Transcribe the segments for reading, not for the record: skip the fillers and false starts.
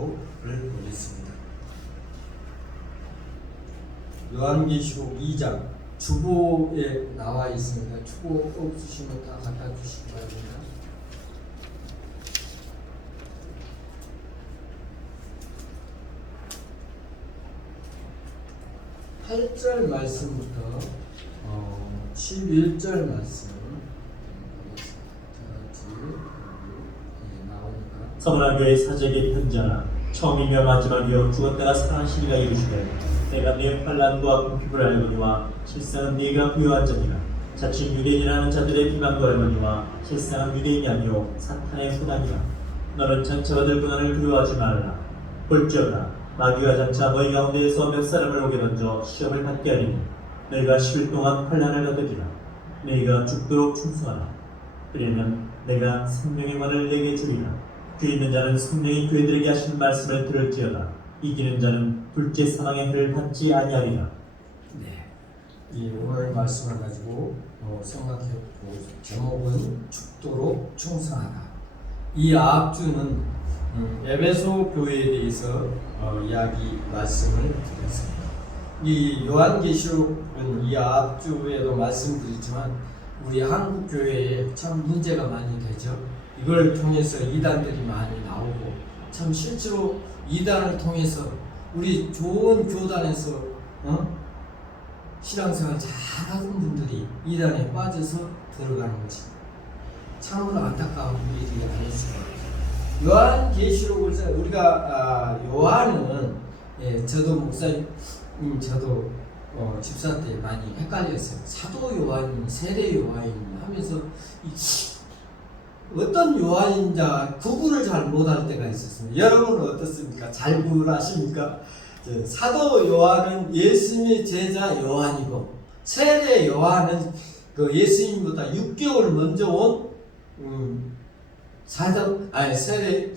기록을 보겠습니다. 요한계시록 2장 주보에 나와 있습니다. 주보 없으시면 다 갖다 주시기 바랍니다. 8절 말씀부터 11절 말씀 나오니까 서문한 교회 사제에게 편지하라. 처음이며 마지막이요 죽었다가 살아나시리라 이르시되 내가 네 환난과 궁핍을 알거니와 실상은 네가 부요한 자니라. 자칭 유대인이라는 자들의 비방도 알거니와 실상은 유대인이 아니요 사탄의 후단이라. 너는 장차받을 고난을 두려워하지 말라. 볼지어다 마귀가 장차 너희 가운데에서 몇 사람을 오게 던져 시험을 받게 하리니 너희가 10일 동안 환난을 얻으리라. 너희가 죽도록 충성하라. 그러면 내가 생명의 말을 내게 주리라. 귀 있는 자는 성령이 교회들에게 하신 말씀을 들을지어다. 이기는 자는 둘째 사망의 해를 받지 아니하리라. 네, 이 오늘 말씀을 가지고 생각해보고 제목은 죽도록 충성하라. 이 앞주는 에베소 교회에 대해서 이야기 말씀을 드렸습니다. 이 요한계시록은 이 앞주에도 말씀드렸지만 우리 한국 교회에 참 문제가 많이 되죠. 이걸 통해서 이단들이 많이 나오고 참 실제로 이단을 통해서 우리 좋은 교단에서 신앙생활 잘하는 분들이 이단에 빠져서 들어가는 것이 참으로 안타까운 일이 아니었습니다. 요한계시록을 우리가 요한은 저도 목사님 저도 집사 때 많이 헷갈렸어요. 사도 요한이 세례 요한이 하면서 어떤 요한인지 구분을 잘 못할 때가 있었습니다. 여러분은 어떻습니까? 잘 구분하십니까? 사도 요한은 예수님의 제자 요한이고 세례 요한은 그 예수님보다 6개월 먼저 온 세례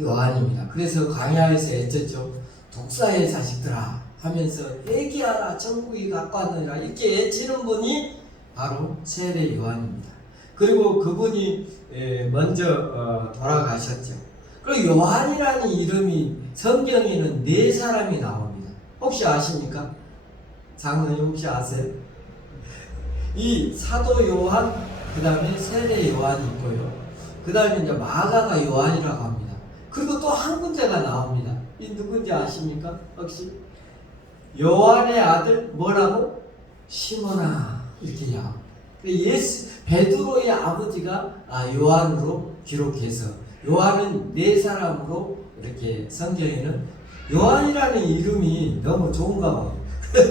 요한입니다. 그래서 광야에서 애쳤죠. 독사의 자식들아 하면서 회개하라 천국이 가까웠느니라 이렇게 애치는 분이 바로 세례 요한입니다. 그리고 그분이 먼저 돌아가셨죠. 그리고 요한이라는 이름이 성경에는 4사람이 나옵니다. 혹시 아십니까? 장로님 혹시 아세요? 이 사도 요한, 그 다음에 세례 요한이 있고요. 그 다음에 이제 마가가 요한이라고 합니다. 그리고 또 한 군데가 나옵니다. 이 누군지 아십니까? 혹시? 요한의 아들 뭐라고? 시몬아 이렇게 야. 베드로의 아버지가 요한으로 기록해서 요한은 4사람으로 이렇게 성경에는 요한이라는 이름이 너무 좋은가 봐요.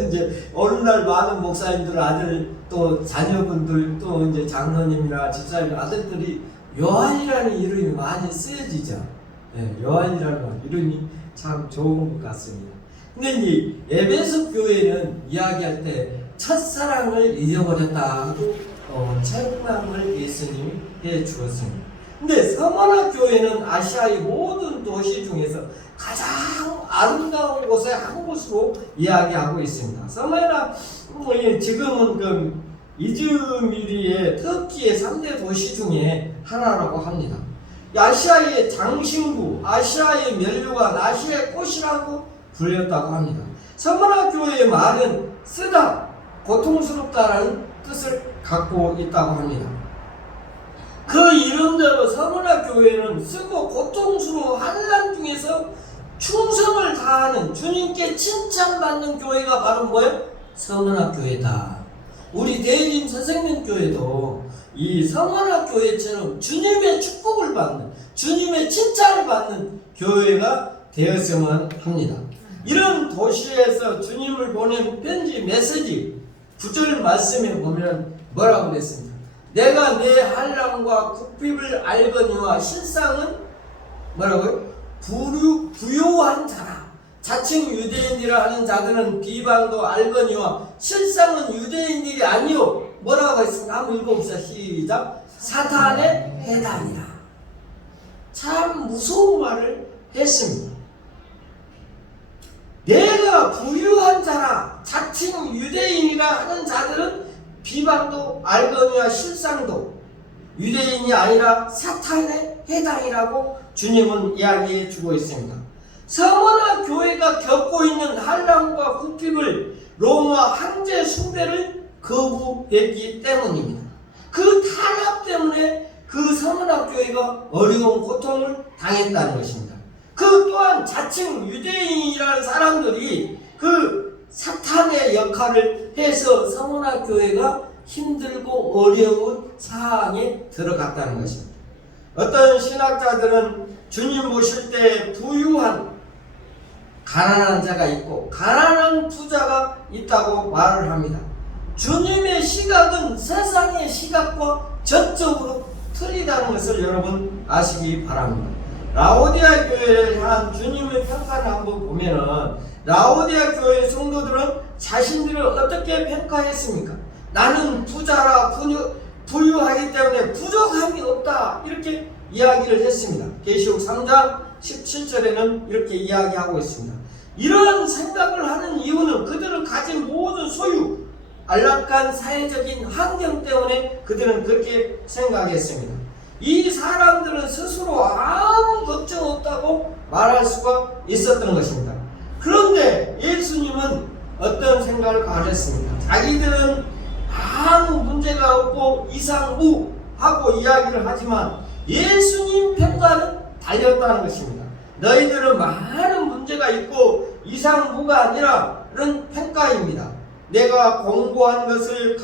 이제 오늘날 많은 목사님들 아들 또 자녀분들 또 이제 장로님이나 집사님 아들들이 요한이라는 이름이 많이 쓰여지죠. 네, 요한이라는 이름이 참 좋은 것 같습니다. 근데 이 에베소 교회는 이야기할 때 첫사랑을 잊어버렸다 하고 책망을 예수님이 해 주었습니다. 근데 서머나 교회는 아시아의 모든 도시 중에서 가장 아름다운 곳의 한 곳으로 이야기하고 있습니다. 서머나 지금은 그 이즈미르의 터키의 3대 도시 중에 하나라고 합니다. 아시아의 장신구, 아시아의 면류관, 아시아의 꽃이라고 불렸다고 합니다. 서머나 교회의 말은 쓰다, 고통스럽다라는 뜻을 갖고 있다고 합니다. 그 이름대로 서머나 교회는 쓰고 고통스러운 환난 중에서 충성을 다하는 주님께 칭찬받는 교회가 바로 뭐예요? 서머나 교회다. 우리 대림 선생님 교회도 이 서머나 교회처럼 주님의 축복을 받는 주님의 칭찬을 받는 교회가 되었으면 합니다. 이런 도시에서 주님을 보낸 편지 메시지 9절 말씀에 보면 뭐라고 그랬습니까? 내가 내 한량과 국핍을 알거니와 실상은 뭐라고요? 부요한 자라. 자칭 유대인이라 하는 자들은 비방도 알거니와 실상은 유대인들이 아니요. 뭐라고 했습니까? 한번 읽어봅시다. 시작. 사탄의 해당이라. 참 무서운 말을 했습니다. 내가 부유한 자라 자칭 유대인이라 하는 자들은 비방도 알거니와 실상도 유대인이 아니라 사탄의 해당이라고 주님은 이야기해 주고 있습니다. 서머나 교회가 겪고 있는 한란과 궁핍을 로마 황제 숭배를 거부했기 때문입니다. 그 탄압 때문에 그 서머나 교회가 어려운 고통을 당했다는 것입니다. 그 또한 자칭 유대인이라는 사람들이 그 사탄의 역할을 해서 서머나 교회가 힘들고 어려운 상황에 들어갔다는 것입니다. 어떤 신학자들은 주님 보실 때 부유한 가난한 자가 있고 가난한 부자가 있다고 말을 합니다. 주님의 시각은 세상의 시각과 전적으로 틀리다는 것을 여러분 아시기 바랍니다. 라오디아 교회를 향한 주님의 평가를 한번 보면은 라오디아 교회 성도들은 자신들을 어떻게 평가했습니까? 나는 부자라 부유하기 때문에 부족함이 없다, 이렇게 이야기를 했습니다. 계시록 3장 17절에는 이렇게 이야기하고 있습니다. 이런 생각을 하는 이유는 그들을 가진 모든 소유, 안락한 사회적인 환경 때문에 그들은 그렇게 생각했습니다. 이 사람들은 스스로 아무 걱정 없다고 말할 수가 있었던 것입니다. 그런데 예수님은 어떤 생각을 가졌습니까? 자기들은 아무 문제가 없고 이상무하고 이야기를 하지만 예수님 평가는 달렸다는 것입니다. 너희들은 많은 문제가 있고 이상무가 아니라는 평가입니다. 내가 공부한 것을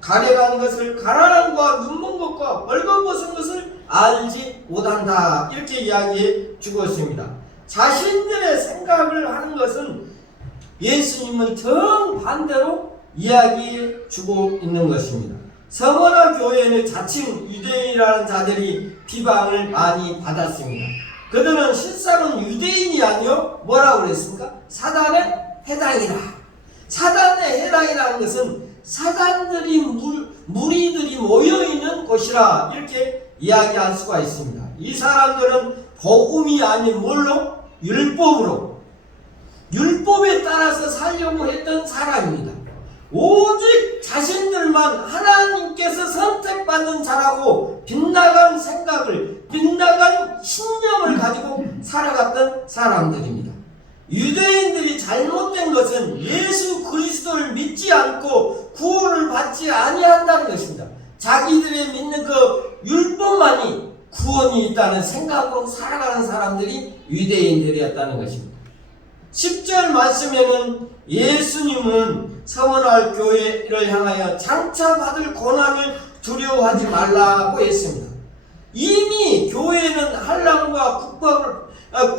가려간 것을 가난한 것과 눈먼 것과 벌거벗은 것을 알지 못한다, 이렇게 이야기해 주고 있습니다. 자신들의 생각을 하는 것은 예수님은 정반대로 이야기해 주고 있는 것입니다. 서머나 교회는 자칭 유대인이라는 자들이 비방을 많이 받았습니다. 그들은 실상은 유대인이 아니요 뭐라고 그랬습니까? 사단의 해당이라. 사단의 해당이라는 것은 사단들이 무리들이 모여있는 곳이라, 이렇게 이야기할 수가 있습니다. 이 사람들은 복음이 아닌 뭘로? 율법으로, 율법에 따라서 살려고 했던 사람입니다. 오직 자신들만 하나님께서 선택받는 자라고 빗나간 생각을, 빗나간 신념을 가지고 살아갔던 사람들입니다. 유대인들이 잘못된 것은 예수 그리스도를 믿지 않고 구원을 받지 아니한다는 것입니다. 자기들이 믿는 그 율법만이 구원이 있다는 생각으로 살아가는 사람들이 유대인들이었다는 것입니다. 10절 말씀에는 예수님은 서머나 교회를 향하여 장차 받을 고난을 두려워하지 말라고 했습니다. 이미 교회는 한란과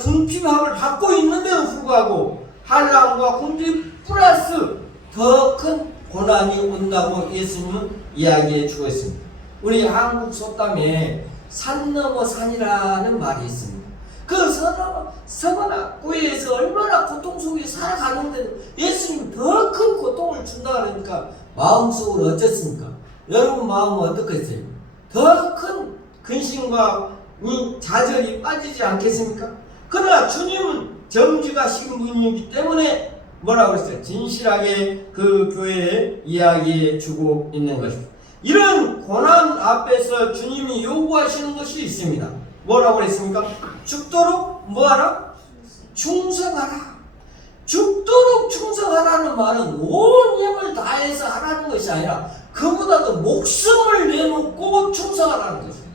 궁핍함을 받고 있는데도 불구하고 한란과 궁핍 플러스 더 큰 고난이 온다고 예수님은 이야기해 주고 있습니다. 우리 한국 속담에 산 넘어 산이라는 말이 있습니다. 그 서머나 교회에서 얼마나 고통 속에 살아가는데 예수님 더 큰 고통을 준다 그러니까 마음속으로 어떻습니까? 여러분 마음은 어떻겠어요? 더 큰 근심과 좌절이 빠지지 않겠습니까? 그러나 주님은 정직하신 분이기 때문에 뭐라고 했어요? 진실하게 그 교회에 이야기해 주고 있는 것입니다. 이런 고난 앞에서 주님이 요구하시는 것이 있습니다. 뭐라고 했습니까? 죽도록 뭐하라? 충성하라. 죽도록 충성하라는 말은 온 힘을 다해서 하라는 것이 아니라 그보다도 목숨을 내놓고 충성하라는 것입니다.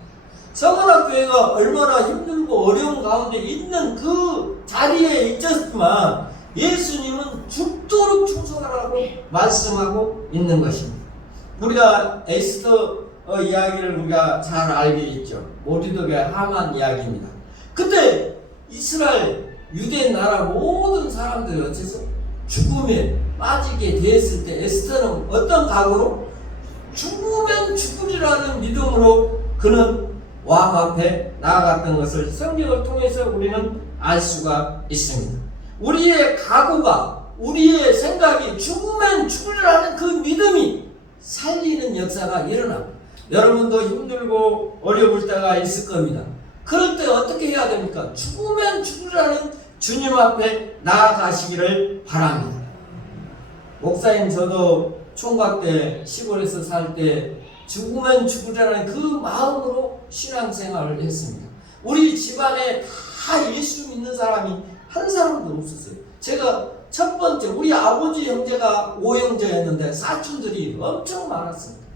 서머나 교회가 얼마나 힘들고 어려운 가운데 있는 그 자리에 있었지만 예수님은 죽도록 충성하라고 말씀하고 있는 것입니다. 우리가 에스더 이야기를 우리가 잘 알게 있죠. 모르드게 하만 이야기입니다. 그때 이스라엘 유대 나라 모든 사람들이 어째서 죽음에 빠지게 되었을 때 에스더는 어떤 각오로? 죽으면 죽으리라는 믿음으로 그는 왕 앞에 나아갔던 것을 성경을 통해서 우리는 알 수가 있습니다. 우리의 각오가, 우리의 생각이 죽으면 죽으리라는 그 믿음이 살리는 역사가 일어납니다. 여러분도 힘들고 어려울 때가 있을 겁니다. 그럴 때 어떻게 해야 됩니까? 죽으면 죽으라는 주님 앞에 나아가시기를 바랍니다. 목사님, 저도 총각 때 시골에서 살 때 죽으면 죽으라는 그 마음으로 신앙생활을 했습니다. 우리 집안에 다 예수 믿는 사람이 한 사람도 없었어요. 제가 첫 번째 우리 아버지 형제가 5형제였는데 사촌들이 엄청 많았습니다.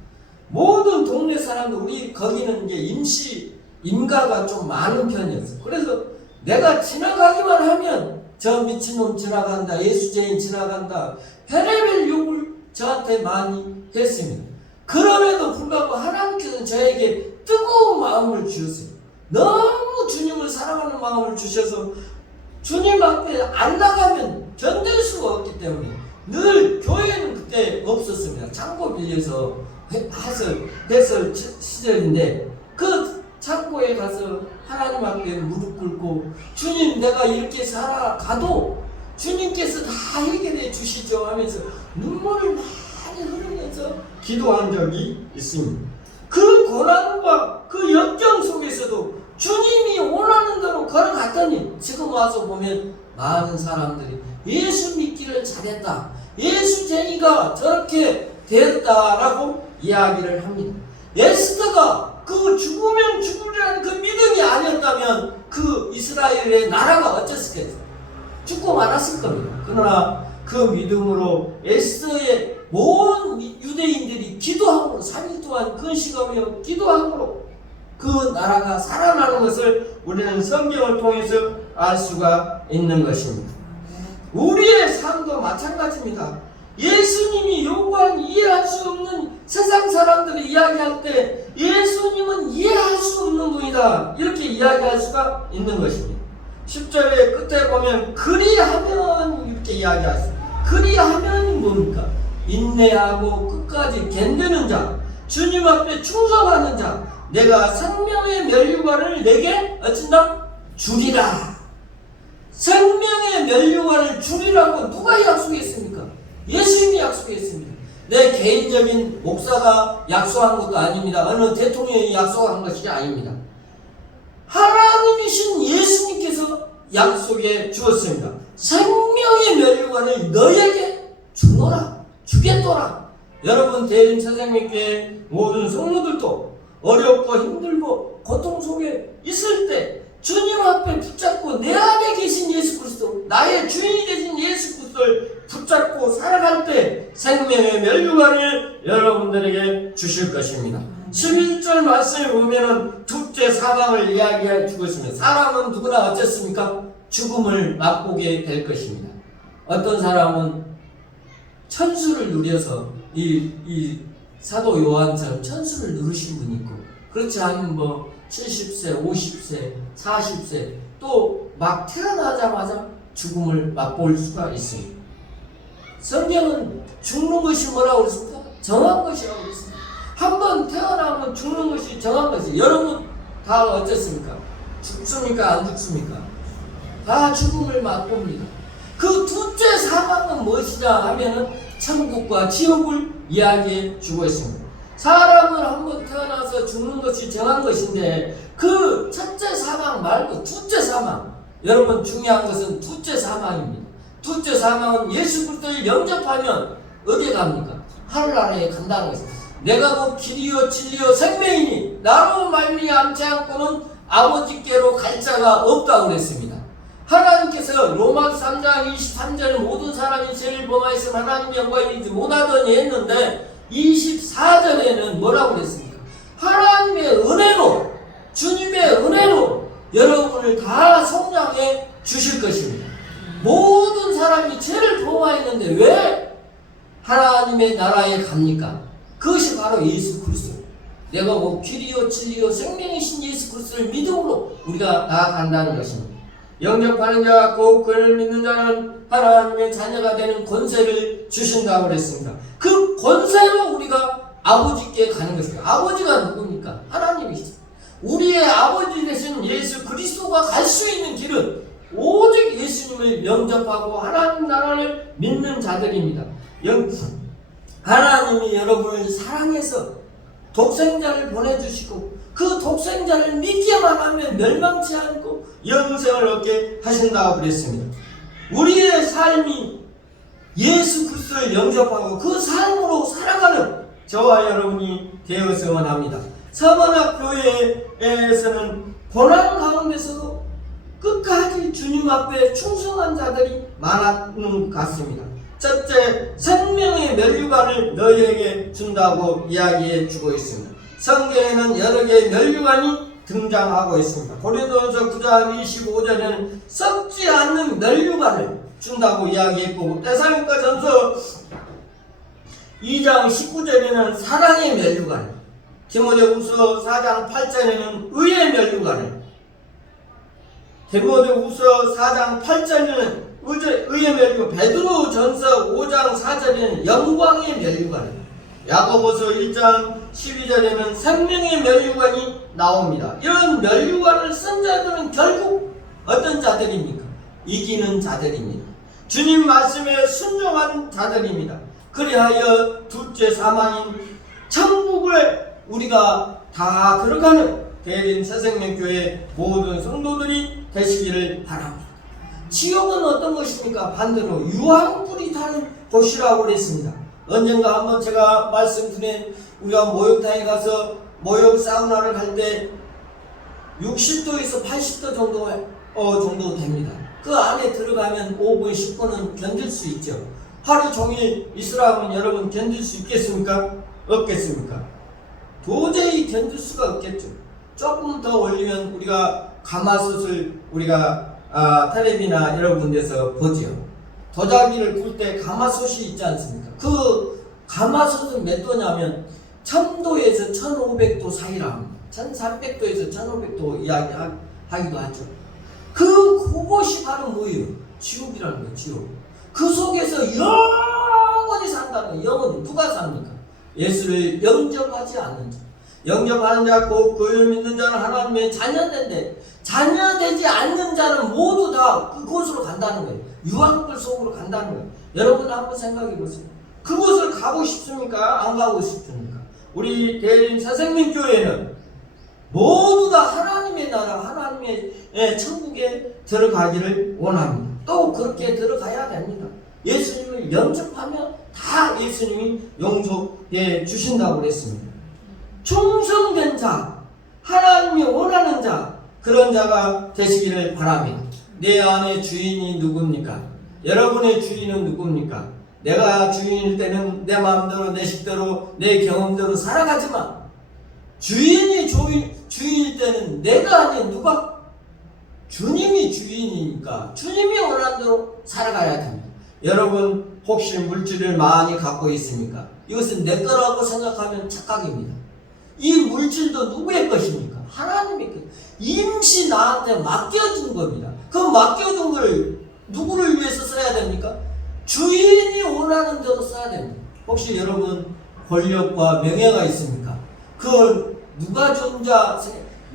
모든 동네 사람들 우리 거기는 이제 임가가 좀 많은 편이었어요. 그래서 내가 지나가기만 하면 저 미친놈 지나간다, 예수죄인 지나간다, 별의별 욕을 저한테 많이 했습니다. 그럼에도 불구하고 하나님께서는 저에게 뜨거운 마음을 주셨어요. 너무 주님을 사랑하는 마음을 주셔서 주님 앞에 안 나가면 견딜 수가 없기 때문에 늘 교회는 그때 없었습니다. 창고 빌려서 했을 시절인데 그 창고에 가서 하나님 앞에 무릎 꿇고 주님 내가 이렇게 살아가도 주님께서 다 해결해 주시죠 하면서 눈물을 많이 흘리면서 기도한 적이 있습니다. 그 고난과 그 역경 속에서도 주님이 원하는 대로 걸어갔더니 지금 와서 보면 많은 사람들이 예수 믿기를 잘했다, 예수쟁이가 저렇게 되었다라고 이야기를 합니다. 에스더가 그 죽으면 죽으리라는 그 믿음이 아니었다면 그 이스라엘의 나라가 어쩌겠어요? 죽고 말았을 겁니다. 그러나 그 믿음으로 에스더의 모든 유대인들이 기도함으로 3일 동안 근식하며 기도함으로 그 나라가 살아나는 것을 우리는 성경을 통해서 알 수가 있는 것입니다. 우리의 삶도 마찬가지입니다. 예수님이 요구한 이해할 수 없는 세상 사람들이 이야기할 때 예수님은 이해할 수 없는 분이다 이렇게 이야기할 수가 있는 것입니다. 10절의 끝에 보면 그리하면 이렇게 이야기하십니다. 그리하면이 뭡니까? 인내하고 끝까지 견디는 자, 주님 앞에 충성하는 자, 내가 생명의 면류관을 내게 어쩐다? 주리라. 생명의 면류관을 주리라고 누가 약속했습니까? 예수님이 약속했습니다. 내 개인적인 목사가 약속한 것도 아닙니다. 어느 대통령이 약속한 것이 아닙니다. 하나님이신 예수님께서 약속해 주었습니다. 생명의 면류관을 너에게 주겠노라. 여러분 대림 선생님께 모든 성도들도 어렵고 힘들고 고통 속에 있을 때 주님 앞에 붙잡고 내 안에 계신 예수 그리스도, 나의 주인이 되신 예수 그리스도를 붙잡고 살아갈 때 생명의 면류관을 여러분들에게 주실 것입니다. 11절 말씀을 보면은 둘째 사망을 이야기해 주고 있습니다. 사람은 누구나 어쨌습니까? 죽음을 맛보게 될 것입니다. 어떤 사람은 천수를 누려서 이 사도 요한처럼 천수를 누르신 분이 있고, 그렇지 않으면 뭐 70세, 50세, 40세 또 막 태어나자마자 죽음을 맛볼 수가 있습니다. 성경은 죽는 것이 뭐라고 그랬습니까? 정한 것이라고 그랬습니다. 한번 태어나면 죽는 것이 정한 것이. 여러분 다 어쨌습니까? 죽습니까? 안 죽습니까? 다 죽음을 맛봅니다. 그 둘째 사망은 무엇이냐 하면은 천국과 지옥을 이야기해 주고 있습니다. 사람은 한번 태어나서 죽는 것이 정한 것인데 그 첫째 사망 말고 둘째 사망, 여러분 중요한 것은 둘째 사망입니다. 둘째 사망은 예수 그리스도를 영접하면 어디에 갑니까? 하늘나라에 간다는 것입니다. 내가 뭐 길이요 진리요 생명이니 나로 말미암지 않고는 아버지께로 갈 자가 없다고 그랬습니다. 하나님께서 로마서 3장 23절에 모든 사람이 죄를 범하였으면 하나님의 영광을 이루지 못하더니 했는데 24절에는 뭐라고 그랬습니까? 하나님의 은혜로, 주님의 은혜로 여러분을 다 성장해 주실 것입니다. 모든 사람이 죄를 범하였는데 왜 하나님의 나라에 갑니까? 그것이 바로 예수 그리스도. 내가 뭐 길이요 진리요 생명이신 예수 그리스도를 믿음으로 우리가 나아간다는 것입니다. 영접하는 자가 곧 그를 믿는 자는 하나님의 자녀가 되는 권세를 주신다고 그랬습니다. 그 권세로 우리가 아버지께 가는 것입니다. 아버지가 누굽니까? 하나님이시죠. 우리의 아버지 되신 예수 그리스도가 갈 수 있는 길은 오직 예수님을 영접하고 하나님 나라를 믿는 자들입니다. 하나님이 여러분을 사랑해서 독생자를 보내주시고 그 독생자를 믿기만 하면 멸망치 않고 영생을 얻게 하신다고 그랬습니다. 우리의 삶이 예수 그리스도를 영접하고 그 삶으로 살아가는 저와 여러분이 되었으면 합니다. 서머나 교회에서는 고난 가운데서도 끝까지 주님 앞에 충성한 자들이 많았는 것 같습니다. 첫째, 생명의 면류관을 너희에게 준다고 이야기해 주고 있습니다. 성경에는 여러 개의 면류관이 등장하고 있습니다. 고린도전서 9장 25절에는 썩지 않는 면류관을 준다고 이야기했고, 데살로니가전서 2장 19절에는 사랑의 면류관, 디모데후서 4장 8절에는 의의 면류관을, 디모데후서 4장 8절에는 의의 면류관, 베드로전서 5장 4절에는 영광의 면류관, 야고보서 1장 12절에는 생명의 면류관이 나옵니다. 이런 면류관을 쓴 자들은 결국 어떤 자들입니까? 이기는 자들입니다. 주님 말씀에 순종한 자들입니다. 그리하여 둘째 사망인 천국을 우리가 다 들어가는 대림 새생명교회 모든 성도들이 되시기를 바랍니다. 지옥은 어떤 것입니까? 반대로 유황불이 타는 곳이라고 그랬습니다. 언젠가 한번 제가 말씀드린, 우리가 목욕탕에 가서 목욕 사우나를 할 때 60도에서 80도 정도 됩니다. 그 안에 들어가면 5분, 10분은 견딜 수 있죠. 하루 종일 있으라면 여러분 견딜 수 있겠습니까? 없겠습니까? 도저히 견딜 수가 없겠죠. 조금 더 올리면 우리가 가마솥을 우리가 텔레비나 여러 군데서 보죠. 도자기를 굴 때 가마솥이 있지 않습니까? 그 가마솥은 몇 도냐면 1000도에서 1500도 사이라 합니다. 1300도에서 1500도 이야기하기도 하죠. 그곳이 바로 뭐예요? 지옥이라는 거예요. 지옥. 그 속에서 영원히 산다는 거예요. 영원히. 누가 삽니까? 예수를 영접하지 않는 자. 영접하는 자, 곧 그를 믿는 자는 하나님의 자녀인데, 자녀되지 않는 자는 모두 다 그곳으로 간다는 거예요. 유황불 속으로 간다는 거예요. 여러분 한번 생각해 보세요. 그곳을 가고 싶습니까? 안 가고 싶습니까? 우리 대림 새생명교회는 모두 다 하나님의 나라, 하나님의 천국에 들어가기를 원합니다. 또 그렇게 들어가야 됩니다. 예수님을 영접하면 다 예수님이 용서해 주신다고 그랬습니다. 충성된 자, 하나님이 원하는 자, 그런 자가 되시기를 바랍니다. 내 안에 주인이 누굽니까? 여러분의 주인은 누굽니까? 내가 주인일 때는 내 마음대로, 내 식대로, 내 경험대로 살아가지만, 주인이 주인일 때는 내가 아닌 누가? 주님이 주인이니까 주님이 원하는 대로 살아가야 됩니다. 여러분 혹시 물질을 많이 갖고 있습니까? 이것은 내 거라고 생각하면 착각입니다. 이 물질도 누구의 것입니까? 하나님의 것. 임시 나한테 맡겨준 겁니다. 그 맡겨둔 걸 누구를 위해서 써야 됩니까? 주인이 원하는 대로 써야 됩니다. 혹시 여러분 권력과 명예가 있습니까? 그걸 누가 존자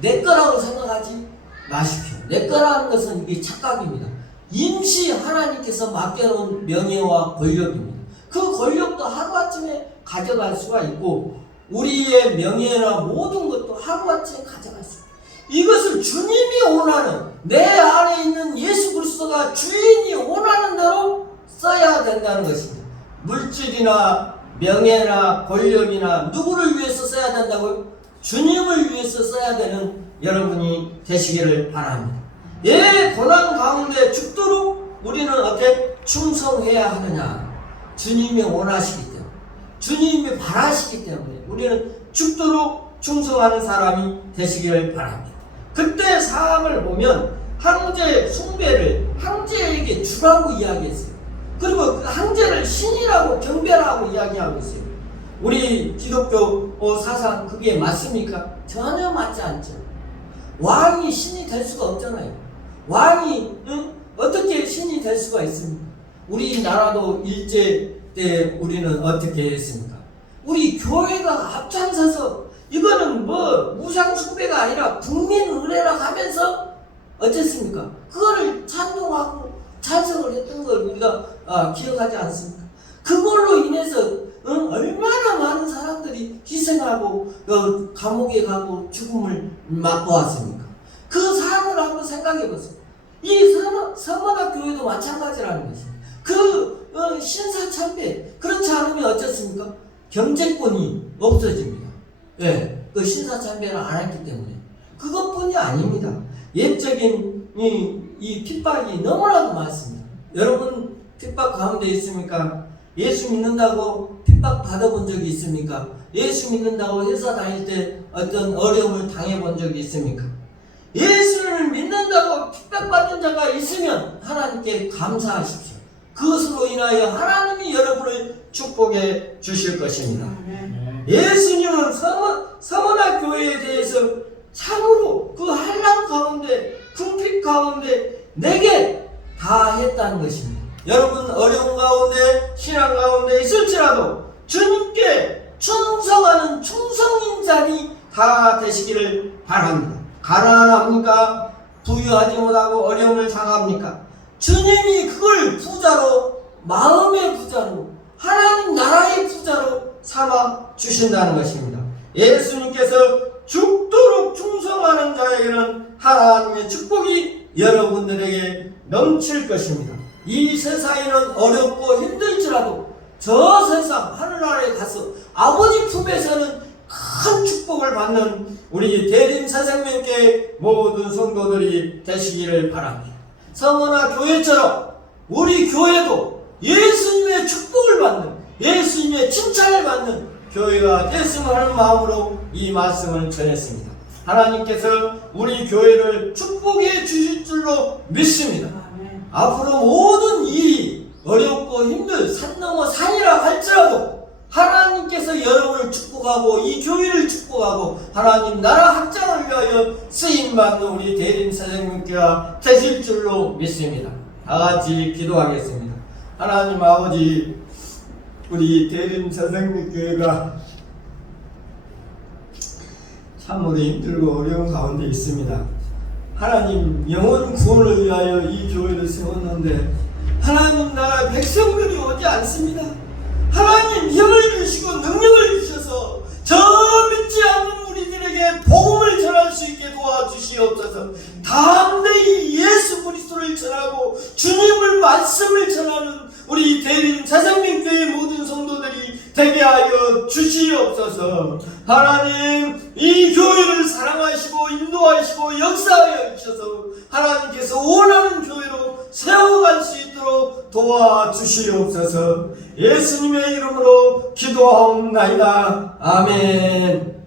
내 거라고 생각하지 마십시오. 내 거라는 것은 이게 착각입니다. 임시 하나님께서 맡겨놓은 명예와 권력입니다. 그 권력도 하루아침에 가져갈 수가 있고, 우리의 명예나 모든 것도 하루아침에 가져갈 수 있습니다. 이것을 주님이 원하는, 내 안에 있는 예수 그리스도가 주인이 원하는 대로 써야 된다는 것입니다. 물질이나 명예나 권력이나 누구를 위해서 써야 된다고요? 주님을 위해서 써야 되는 여러분이 되시기를 바랍니다. 예, 고난 가운데 죽도록 우리는 어떻게 충성해야 하느냐? 주님이 원하시기 때문에, 주님이 바라시기 때문에 우리는 죽도록 충성하는 사람이 되시기를 바랍니다. 그때 사람을 보면 황제 숭배를 황제에게 주라고 이야기했어요. 그리고 그 황제를 신이라고 경배라고 이야기하고 있어요. 우리 기독교 사상 그게 맞습니까? 전혀 맞지 않죠. 왕이 신이 될 수가 없잖아요. 왕이 어떻게 신이 될 수가 있습니까? 우리나라도 일제 때 우리는 어떻게 했습니까? 우리 교회가 앞장서서 이거는 뭐 우상 숭배가 아니라 국민 은혜라 하면서 어쨌습니까? 그거를 찬송하고 찬성을 했던 걸 우리가 기억하지 않습니까? 그걸로 인해서 얼마나 많은 사람들이 희생하고 감옥에 가고 죽음을 맛보았습니까? 그 사람을 한번 생각해 보세요. 이 서머나 교회도 마찬가지라는 것입니다. 그 신사참배, 그렇지 않으면 어쨌습니까? 경제권이 없어집니다. 예, 그 신사참배를 안 했기 때문에. 그것뿐이 아닙니다. 옛적인 이 핍박이 너무나도 많습니다. 여러분 핍박 가운데 있습니까? 예수 믿는다고 핍박 받아본 적이 있습니까? 예수 믿는다고 회사 다닐 때 어떤 어려움을 당해본 적이 있습니까? 예수를 믿는다고 핍박받는 자가 있으면 하나님께 감사하십시오. 그것으로 인하여 하나님이 여러분을 축복해 주실 것입니다. 예수님은 서머나 교회에 대해서 참으로 그 한란 가운데 궁핍 가운데 내게 다 했다는 것입니다. 여러분 어려운 가운데 신앙 가운데 있을지라도 주님께 충성하는 충성인자니 다 되시기를 바랍니다. 가난합니까? 부유하지 못하고 어려움을 당합니까? 주님이 그걸 부자로, 마음의 부자로, 하나님 나라의 부자로 삼아 주신다는 것입니다. 예수님께서 죽도록 충성하는 자에게는 하나님의 축복이 여러분들에게 넘칠 것입니다. 이 세상에는 어렵고 힘들지라도 저 세상 하늘나라에 가서 아버지 품에서는 큰 축복을 받는 우리 대림사생명교회 모든 성도들이 되시기를 바랍니다. 성원아 교회처럼 우리 교회도 예수님의 축복을 받는, 예수님의 칭찬을 받는 교회가 됐으면 하는 마음으로 이 말씀을 전했습니다. 하나님께서 우리 교회를 축복해 주실 줄로 믿습니다. 앞으로 모든 일이 어렵고 힘든 산 넘어 산이라 할지라도 하나님께서 여러분을 축복하고 이 교회를 축복하고 하나님 나라 확장을 위하여 쓰임받는 우리 대림사생명교회가 되실 줄로 믿습니다. 다같이 기도하겠습니다. 하나님 아버지, 우리 대림사생명교회가 참으로 힘들고 어려운 가운데 있습니다. 하나님 영혼 구원을 위하여 이 교회를 세웠는데 하나님 나라 백성들이 오지 않습니다. 하나님 힘을 주시고 능력을 주셔서 저 믿지 않는 우리들에게 복음을 전할 수 있게 도와주시옵소서. 담대히 예수 그리스도를 전하고 주님을 말씀을 전하는 우리 대림 사생명교회 모든 성도들이 되게 하여 주시옵소서. 하나님 이 교회를 사랑하시고 인도하시고 역사하여 주셔서 하나님께서 원하는 교회로 세워갈 수 있도록 도와주시옵소서. 예수님의 이름으로 기도하옵나이다. 아멘.